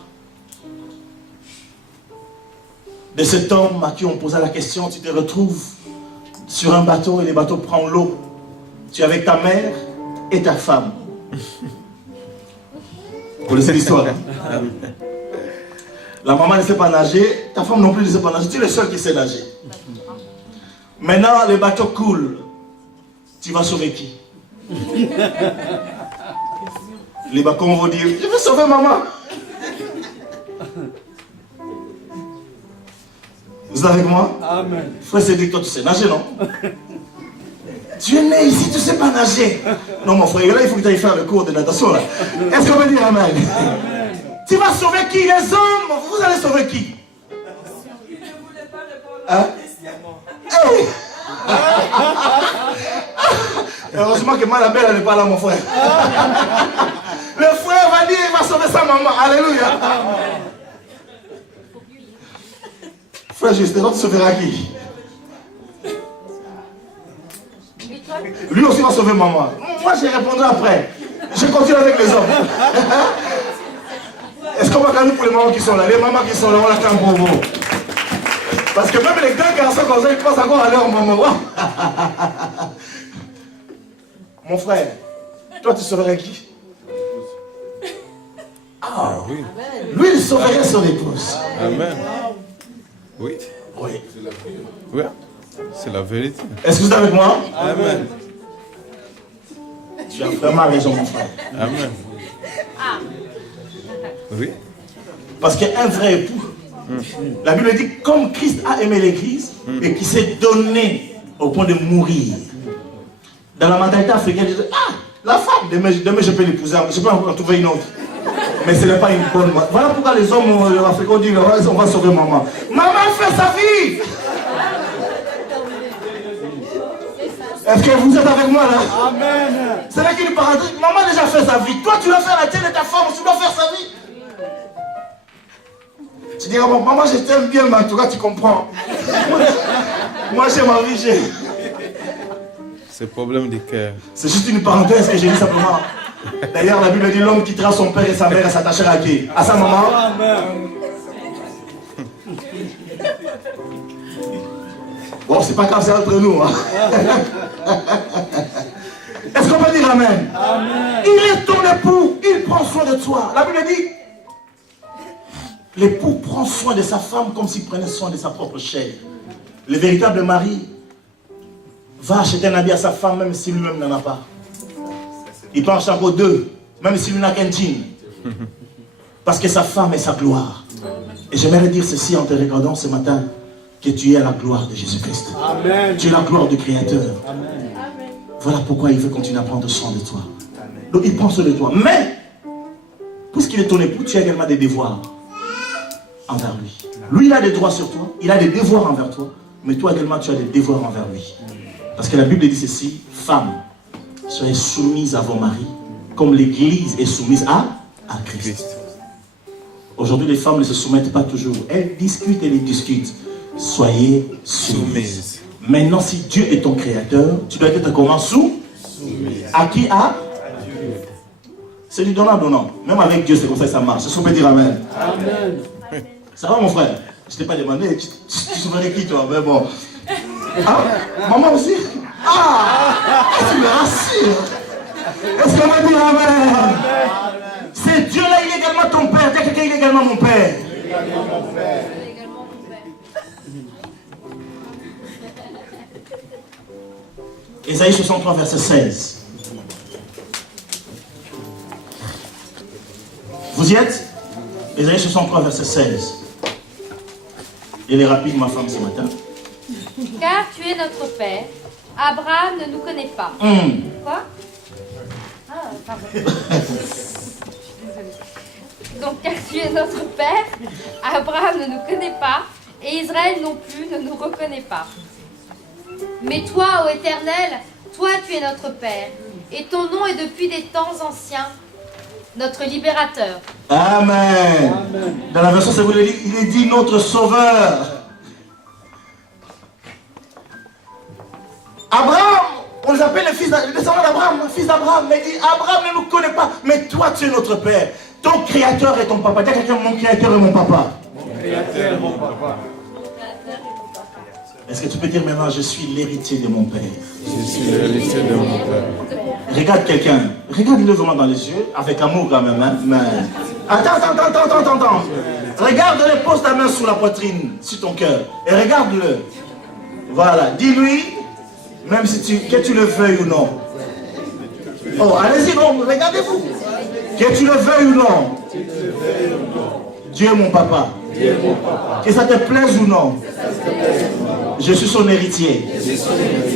de cet homme à qui on posait la question, tu te retrouves sur un bateau et le bateau prend l'eau. Tu es avec ta mère et ta femme. Vous connaissez l'histoire, hein? La maman ne sait pas nager, ta femme non plus ne sait pas nager, tu es le seul qui sait nager. Maintenant, le bateau coule. Tu vas sauver qui? Les bacons vont dire, je veux sauver maman. Vous êtes avec moi? Amen. Frère Cédric, toi tu sais nager, non? Tu es né ici, tu ne sais pas nager. Non mon frère, là il faut que tu ailles faire le cours de natation là. Est-ce qu'on peut dire Amen? Amen. Tu vas sauver qui? Les hommes, vous allez sauver qui? Hein? Hey! Heureusement que Malabelle n'est pas là, mon frère. Le frère va dire, il va sauver sa maman. Alléluia. Frère Justin, tu sauveras qui? Lui aussi va sauver maman. Moi, je répondrai après. Je continue avec les hommes. Est-ce qu'on va gagner pour les mamans qui sont là? Les mamans qui sont là, on l'attend pour vous. Parce que même les grands garçons comme ça, ils pensent encore à leur maman. Mon frère, toi tu sauverais qui? Ah oui. Lui, il sauverait son épouse. Amen. Oui. Oui. Oui. C'est la vérité. Est-ce que vous êtes avec moi? Amen. Tu as vraiment raison, mon frère. Amen. Oui. Parce qu'un vrai époux, la Bible dit, comme Christ a aimé l'Église et qui s'est donné au point de mourir. Dans la mentalité africaine, je dis, La femme, demain je peux l'épouser, je peux en trouver une autre. Mais ce n'est pas une bonne. Voilà pourquoi les hommes africains disent on va sauver maman. Maman fait sa vie. Est-ce que vous êtes avec moi là? Amen. C'est là qu'il parle. Maman a déjà fait sa vie. Toi tu dois faire la tienne et ta femme, tu dois faire sa vie. Tu diras, bon, maman je t'aime bien, mais en tout cas tu comprends. Moi j'ai ma vie, j'ai. C'est le problème du cœur. C'est juste une parenthèse que j'ai dit simplement. D'ailleurs, la Bible dit l'homme quittera son père et sa mère et s'attachera à qui? À sa maman. Bon, c'est pas grave, c'est entre nous. Hein. Est-ce qu'on peut dire amen? Amen? Il est ton époux, il prend soin de toi. La Bible dit l'époux prend soin de sa femme comme s'il prenait soin de sa propre chair. Le véritable mari va acheter un habit à sa femme même si lui-même n'en a pas. Il peut en acheter encore deux, même s'il n'a qu'un jean. Parce que sa femme est sa gloire. Et j'aimerais dire ceci en te regardant ce matin, que tu es la gloire de Jésus-Christ. Tu es la gloire du Créateur. Amen. Voilà pourquoi il veut continuer à prendre soin de toi. Amen. Donc il prend soin de toi. Mais, puisqu'il est ton époux, tu as également des devoirs envers lui. Lui, il a des droits sur toi, il a des devoirs envers toi, mais toi également, tu as des devoirs envers lui. Parce que la Bible dit ceci, femmes, soyez soumises à vos maris, comme l'Église est soumise à Christ. Aujourd'hui, les femmes ne se soumettent pas toujours. Elles discutent et elles discutent. Soyez soumises. Maintenant, si Dieu est ton créateur, tu dois être comment? Soumise. À qui? À Dieu. C'est du donnant-donnant. Même avec Dieu, c'est comme ça que ça marche. Est-ce qu'on peut dire amen? Amen. Ça va, mon frère? Je ne t'ai pas demandé. Tu souviens qui, toi? Mais bon. Ah, maman aussi? Ah, tu me rassures. Est-ce qu'on va dire amen? C'est Dieu là, il est également ton père. Dis à quelqu'un, il est également mon père. Ésaïe 63, verset 16. Vous y êtes? Ésaïe 63, verset 16. Elle est rapide, ma femme, ce matin. Car tu es notre père. Abraham ne nous connaît pas. Quoi? Ah, pardon. Je suis désolée. Donc, car tu es notre père, Abraham ne nous connaît pas, et Israël non plus ne nous reconnaît pas. Mais toi, ô Éternel, toi tu es notre Père, et ton nom est depuis des temps anciens notre libérateur. Amen. Amen. Dans la version, il est dit notre sauveur. Abraham, on les appelle les descendants d'Abraham, fils d'Abraham, mais il dit Abraham ne nous connaît pas, mais toi tu es notre Père. Ton créateur est ton papa. Dis à quelqu'un, mon créateur est mon papa. Mon créateur est mon papa. Est-ce que tu peux dire maintenant, je suis l'héritier de mon père? Je suis l'héritier de mon père. Regarde quelqu'un, regarde-le vraiment dans les yeux, avec amour quand même. Hein? Mais... Attends. Regarde-le, pose ta main sur la poitrine, sur ton cœur, et regarde-le. Voilà, dis-lui, même si que tu le veuilles ou non. Oh, allez-y, non, regardez-vous. Que tu le veuilles ou non. Dieu est mon papa. Que ça te plaise ou non. Je suis son héritier.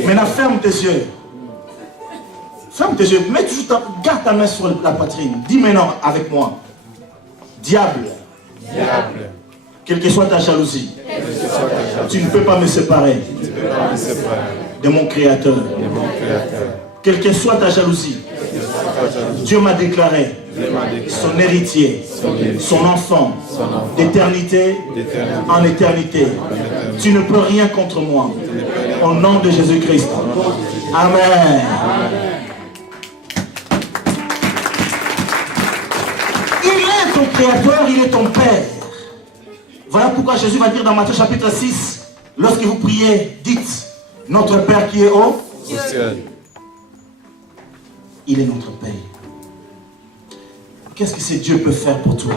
Maintenant, ferme tes yeux. Ferme tes yeux. Mets toujours garde ta main sur la poitrine. Dis maintenant avec moi. Diable. Quelle que soit ta jalousie. Tu ne peux pas me séparer de mon créateur. Quelle que soit ta jalousie. Dieu m'a déclaré son héritier, son enfant, d'éternité en éternité. Tu ne peux rien contre moi. Au nom de Jésus-Christ. Amen. Il est ton créateur, il est ton père. Voilà pourquoi Jésus va dire dans Matthieu chapitre 6, lorsque vous priez, dites, notre Père qui est au ciel. Il est notre Père. Qu'est-ce que ce Dieu peut faire pour toi?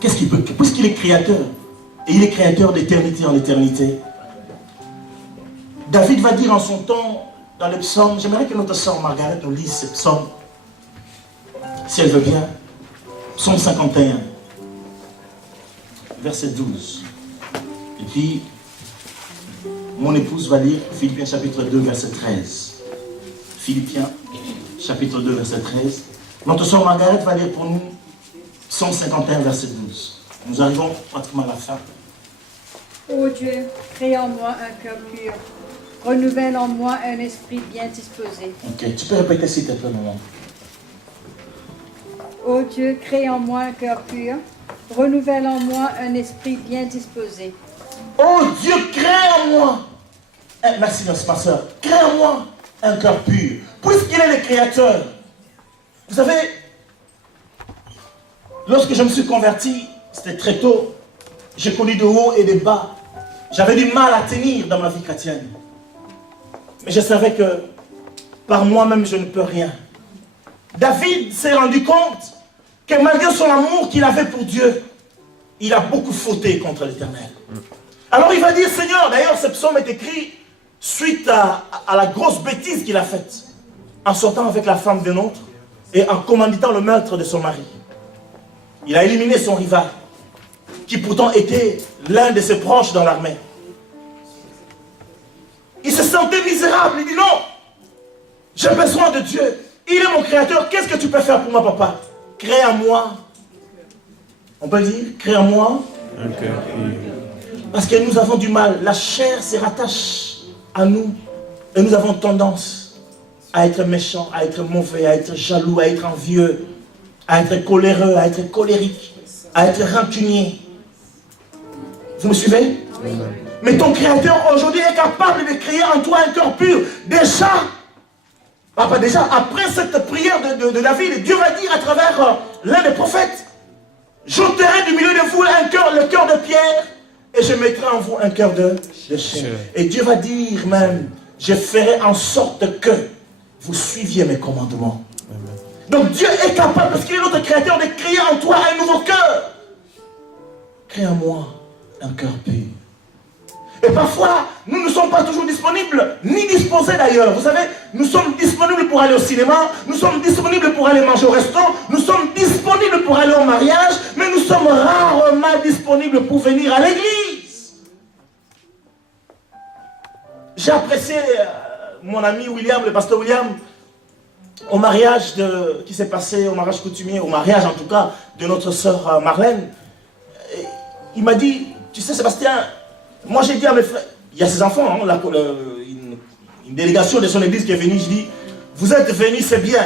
Qu'est-ce qu'il peut? Puisqu'il est créateur, et il est créateur d'éternité en éternité. David va dire en son temps, dans le psaume, j'aimerais que notre sœur Margaret nous lise ce psaume, si elle veut bien. Psaume 51, verset 12. Et puis, mon épouse va lire Philippiens chapitre 2, verset 13. Philippiens chapitre 2, verset 13. Notre soeur Margaret va lire pour nous Psaume 51, verset 12. Nous arrivons pratiquement à la fin. Ô Dieu, crée en moi un cœur pur. Renouvelle en moi un esprit bien disposé. Ok, tu peux répéter s'il te plaît, maman. Ô Dieu, crée en moi un cœur pur. Renouvelle en moi un esprit bien disposé. Oh Dieu, crée en moi. Merci, ma soeur. Crée en moi un cœur pur. Puisqu'il est le créateur. Vous savez, lorsque je me suis converti, c'était très tôt. J'ai connu de hauts et de bas. J'avais du mal à tenir dans ma vie chrétienne. Mais je savais que par moi-même, je ne peux rien. David s'est rendu compte que malgré son amour qu'il avait pour Dieu, il a beaucoup fauté contre l'Éternel. Alors il va dire, Seigneur, d'ailleurs ce psaume est écrit suite à la grosse bêtise qu'il a faite, en sortant avec la femme d'un autre et en commanditant le meurtre de son mari. Il a éliminé son rival, qui pourtant était l'un de ses proches dans l'armée. Il se sentait misérable, il dit non, j'ai besoin de Dieu, il est mon créateur, qu'est-ce que tu peux faire pour moi, papa? Crée en moi, on peut dire, crée en moi, un cœur pur. parce que nous avons du mal, la chair se rattache à nous, et nous avons tendance à être méchants, à être mauvais, à être jaloux, à être envieux, à être coléreux, à être colérique, à être rancunier. Vous me suivez? Oui. Mais ton créateur aujourd'hui est capable de créer en toi un cœur pur. Déjà, après cette prière de David, Dieu va dire à travers l'un des prophètes, j'ôterai du milieu de vous le cœur de pierre et je mettrai en vous un cœur de chair. Et Dieu va dire même, je ferai en sorte que vous suiviez mes commandements. Amen. Donc Dieu est capable, parce qu'il est notre créateur, de créer en toi un nouveau cœur. Crée en moi un cœur pur. Et parfois, nous ne sommes pas toujours disponibles, ni disposés d'ailleurs. Vous savez, nous sommes disponibles pour aller au cinéma, nous sommes disponibles pour aller manger au restaurant, nous sommes disponibles pour aller au mariage, mais nous sommes rarement disponibles pour venir à l'église. J'ai apprécié mon ami William, le pasteur William, au mariage qui s'est passé, au mariage coutumier, au mariage en tout cas, de notre sœur Marlène. Il m'a dit, tu sais Sébastien, moi j'ai dit à mes frères, il y a ses enfants, hein, une délégation de son église qui est venue, je dis, vous êtes venus, c'est bien,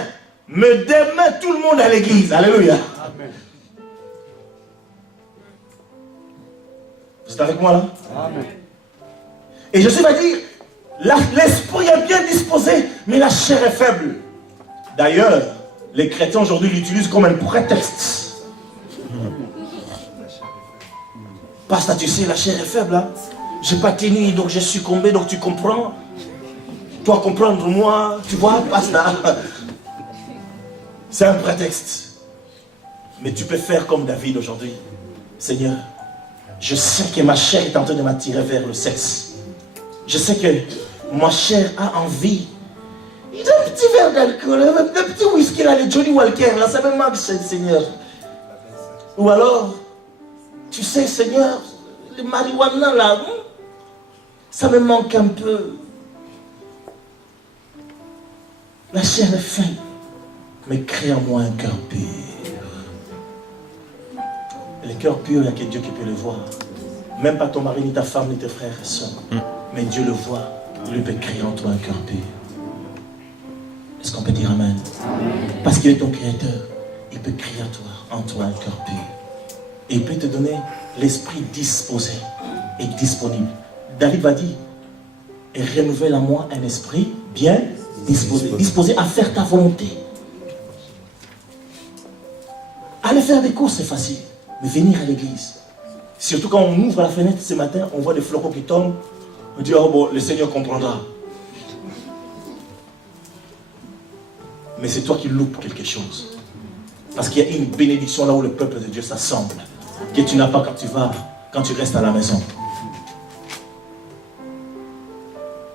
mais demain tout le monde à l'église, alléluia. Amen. Vous êtes avec moi là? Amen. Et Jésus va dire, l'esprit est bien disposé, mais la chair est faible. D'ailleurs, les chrétiens aujourd'hui l'utilisent comme un prétexte. Pasteur, tu sais, la chair est faible, hein? Je n'ai pas tenu, donc j'ai succombé, donc tu comprends. Toi comprendre, moi, tu vois, pasteur. C'est un prétexte. Mais tu peux faire comme David aujourd'hui. Seigneur, je sais que ma chair est en train de m'attirer vers le sexe. Je sais que ma chair a envie. Il a un petit verre d'alcool, un petit whisky là, les Johnny Walker, là, ça me manque, Seigneur. Ou alors, tu sais, Seigneur, le marijuana là, ça me manque un peu. La chair est faim, mais crée en moi un cœur pur. Le cœur pur, il n'y a que Dieu qui peut le voir. Même pas ton mari, ni ta femme, ni tes frères et soeurs. Mais Dieu le voit, il peut créer en toi un cœur pur. Est-ce qu'on peut dire Amen? Parce qu'il est ton créateur, il peut créer en toi un cœur pur. Et il peut te donner l'esprit disposé et disponible. David va dire, et renouvelle en moi un esprit bien disposé. Disposé à faire ta volonté. Aller faire des courses, c'est facile. Mais venir à l'église. Surtout quand on ouvre la fenêtre ce matin, on voit des flocons qui tombent. On dit, oh bon, le Seigneur comprendra. Mais c'est toi qui loupes quelque chose. Parce qu'il y a une bénédiction là où le peuple de Dieu s'assemble. Que tu n'as pas quand tu restes à la maison.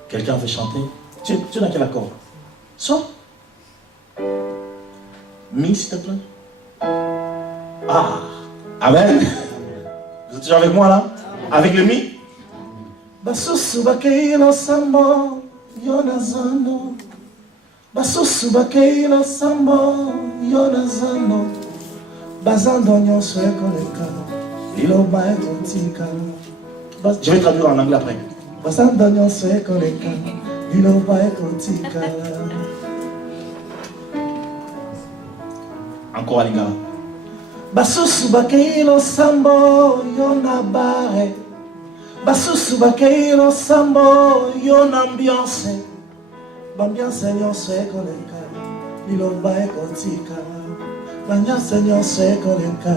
Quelqu'un veut chanter? Tu es dans quel accord? So? Mi, s'il te plaît. Ah! Amen! Vous êtes toujours avec moi là? Avec le mi? Basusu bakei no sambo yonazano Basusu bakeila sambo yona zano bazando nyonso ekoleka liloba ekotika. Je vais traduire en anglais après. Bazando nyonso ekoleka liloba ekotika. Encore alinga. Basusu bakeila sambo yona bare. Basusu bakeila sambo yona ambiance. Bambiance nyonso ekoleka liloba ekotika. Bambiance nyonso ekoleka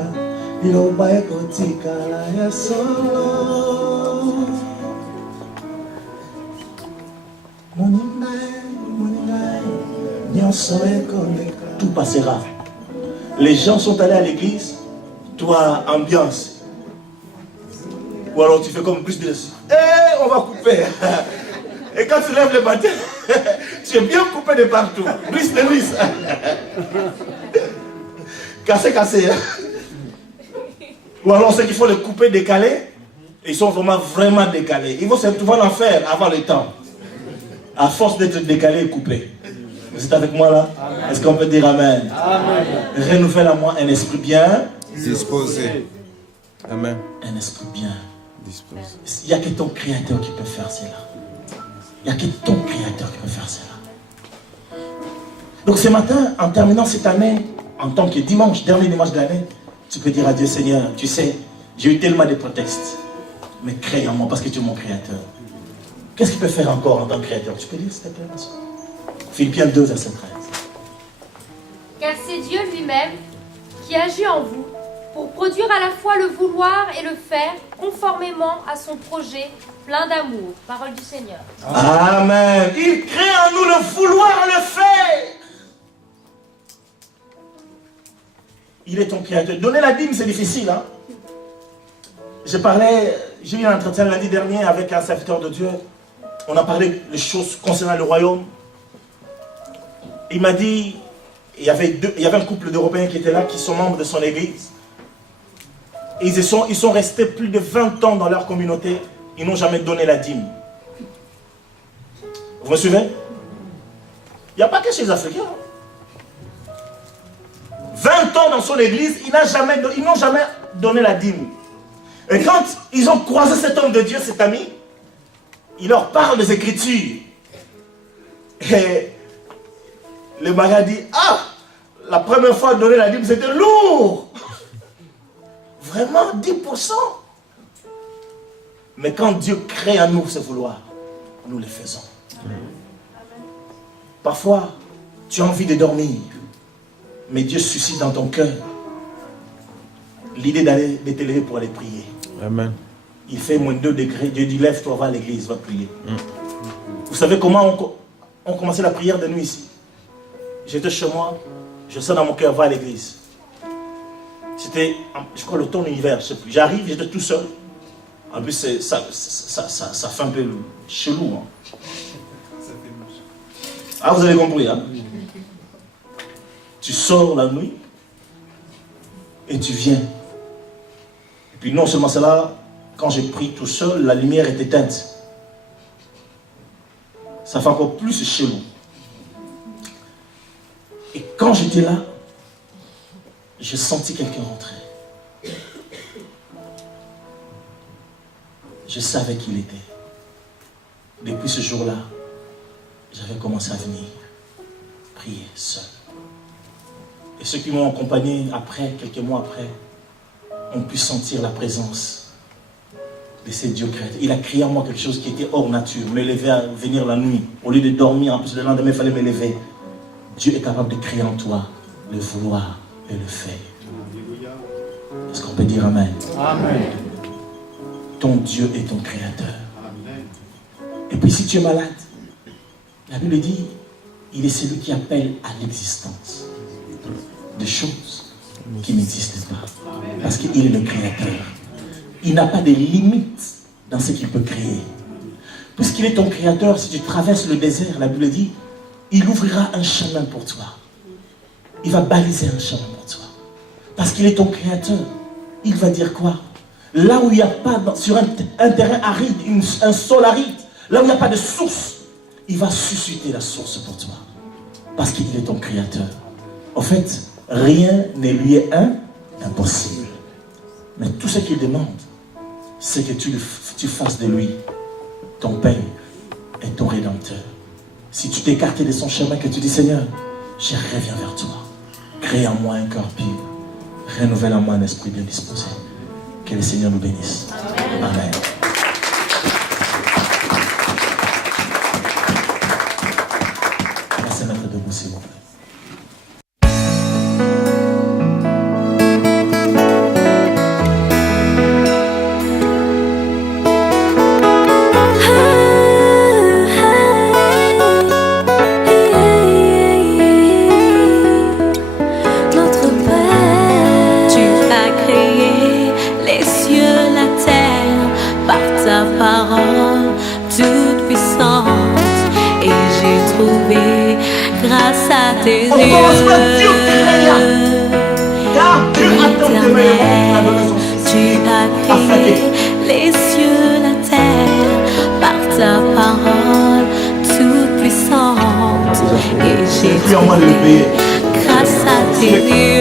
liloba ekotika. Yesolo moningai nyonso ekoleka. Tout passera. Les gens sont allés à l'église, toi ambiance. Ou alors tu fais comme plus de on va couper. Et quand tu lèves le matin, tu es bien coupé de partout. Brice de brice. Cassé. Ou alors ceux qui font le couper décalé, ils sont vraiment décalés. Ils vont se retrouver en enfer avant le temps. À force d'être décalés et coupés. Vous êtes avec moi là? Est-ce qu'on peut dire Amen? Amen. Renouvelle à moi un esprit bien disposé. Amen. Un esprit bien disposé. Il n'y a que ton Créateur qui peut faire cela. Il n'y a que ton Créateur qui peut faire cela. Donc ce matin, en terminant cette année, en tant que dimanche, dernier dimanche de l'année, tu peux dire à Dieu, Seigneur, tu sais, j'ai eu tellement de prétextes, mais crée en moi parce que tu es mon Créateur. Qu'est-ce qu'il peut faire encore en tant que Créateur? Tu peux dire s'il te plaît? Philippiens 2, verset 13. Car c'est Dieu lui-même qui agit en vous pour produire à la fois le vouloir et le faire conformément à son projet plein d'amour. Parole du Seigneur. Amen. Il crée en nous le vouloir et le faire. Il est ton Créateur. Donner la dîme, c'est difficile. Hein? J'ai eu un entretien lundi dernier avec un serviteur de Dieu. On a parlé des choses concernant le royaume. Il m'a dit, il y avait un couple d'Européens qui étaient là, qui sont membres de son église. Et ils sont restés plus de 20 ans dans leur communauté. Ils n'ont jamais donné la dîme. Vous me suivez? Il n'y a pas que chez les Africains. 20 ans dans son église, ils n'ont jamais donné la dîme. Et quand ils ont croisé cet homme de Dieu, cet ami, il leur parle des Écritures. Et le mari dit, la première fois donner la dîme, c'était lourd. Vraiment, 10%. Mais quand Dieu crée en nous ce vouloir, nous le faisons. Parfois, tu as envie de dormir, mais Dieu suscite dans ton cœur l'idée de te lever pour aller prier. Amen. Il fait moins 2 degrés, Dieu dit, lève-toi, va à l'église, va prier. Vous savez comment on commençait la prière de nuit ici? J'étais chez moi, je sens dans mon cœur, va à l'église. C'était, je crois, l'automne-hiver, je ne sais plus. J'arrive, j'étais tout seul. En plus, ça fait un peu chelou. Hein. Ah, vous avez compris, hein? Tu sors la nuit et tu viens. Et puis non seulement cela, quand j'ai pris tout seul, la lumière est éteinte. Ça fait encore plus chelou. Et quand j'étais là, j'ai senti quelqu'un rentrer. Je savais qui il était. Depuis ce jour-là, j'avais commencé à venir prier seul. Et ceux qui m'ont accompagné après, quelques mois après, ont pu sentir la présence de ces dieux créateurs. Il a créé en moi quelque chose qui était hors nature. Me lever à venir la nuit. Au lieu de dormir, en plus le lendemain, il fallait me lever. Dieu est capable de créer en toi le vouloir et le faire. Est-ce qu'on peut dire Amen? Amen. Ton Dieu est ton créateur. Amen. Et puis si tu es malade, la Bible dit, il est celui qui appelle à l'existence des choses qui n'existent pas. Parce qu'il est le créateur. Il n'a pas de limite dans ce qu'il peut créer. Puisqu'il est ton créateur, si tu traverses le désert, la Bible dit, il ouvrira un chemin pour toi. Il va baliser un chemin pour toi. Parce qu'il est ton créateur. Il va dire quoi? Là où il n'y a pas, sur un terrain aride, un sol aride, là où il n'y a pas de source, il va susciter la source pour toi. Parce qu'il est ton créateur. En fait, rien ne lui est impossible. Mais tout ce qu'il demande, c'est que tu fasses de lui ton Père et ton Rédempteur. Si tu t'écartes de son chemin, que tu dis Seigneur, je reviens vers toi. Crée en moi un corps pur. Renouvelle en moi un esprit bien disposé. Que le Seigneur nous bénisse. Amen. Amen. Laissez mettre debout, s'il vous plaît. Grâce à tes On yeux, commence par Dieu créa. Car Dieu a tant aimé le monde qu'il a donné son Fils. tu as créé les cieux, la terre, par ta parole toute puissante. Et j'ai Prie en moi de le trouvé payer. grâce à tes yeux.